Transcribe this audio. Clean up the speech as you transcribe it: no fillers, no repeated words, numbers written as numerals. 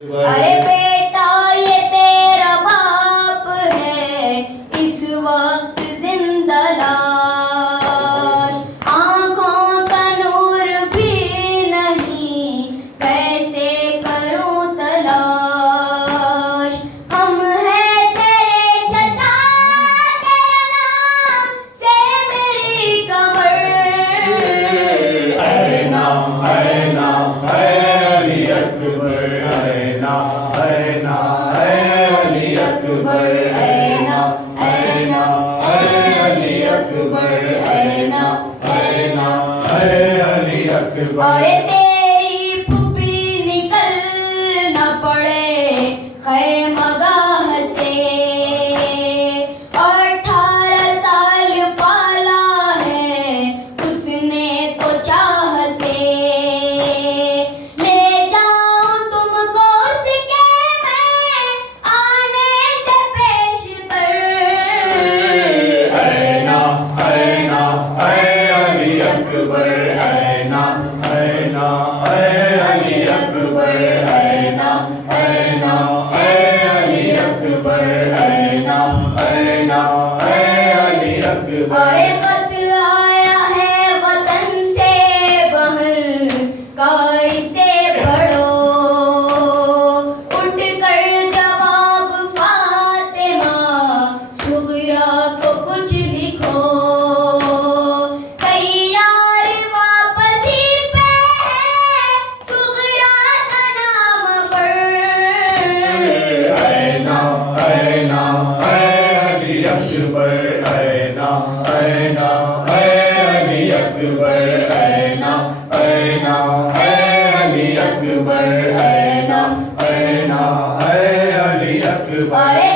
अरे बेटा ये तेरा बाप है इस वक्त जिंदा लाश, आंखों का नूर भी नहीं कैसे करूं तलाश। हम हैं तेरे चचा तेरे नाम से मेरी कमर, ऐना ऐना ऐ अली अकबर, ऐना ऐना ऐ अली अकबर, ऐना ऐना ऐ अली अकबर, ऐना ऐना ऐ अली अकबर। अरे तेरी फूफी निकल न पड़े खैमगाह से, 18 साल पाला है उसने तो चाह से। ले जाऊं तुमको उसके मैं आने से पेशतर, ऐना ऐना ऐ अली अकबर, ऐना ऐना ऐ अली अकबर, ऐना ऐना ऐ अली अकबर, ऐना ऐना ऐ अली अकबर। अरे खत आया है वतन से बहल का इसे पढ़ो, उठ कर जवाब फातिमा सुगरा को कुछ लिखो। तैयार वापसी पे है सुगरा का नाम पर, ऐना ऐना ऐ अली अकबर, ऐना ऐना ऐ अली अकबर, ऐना ऐना ऐ अली अकबर, ऐना ऐना ऐ अली अकबर। अरे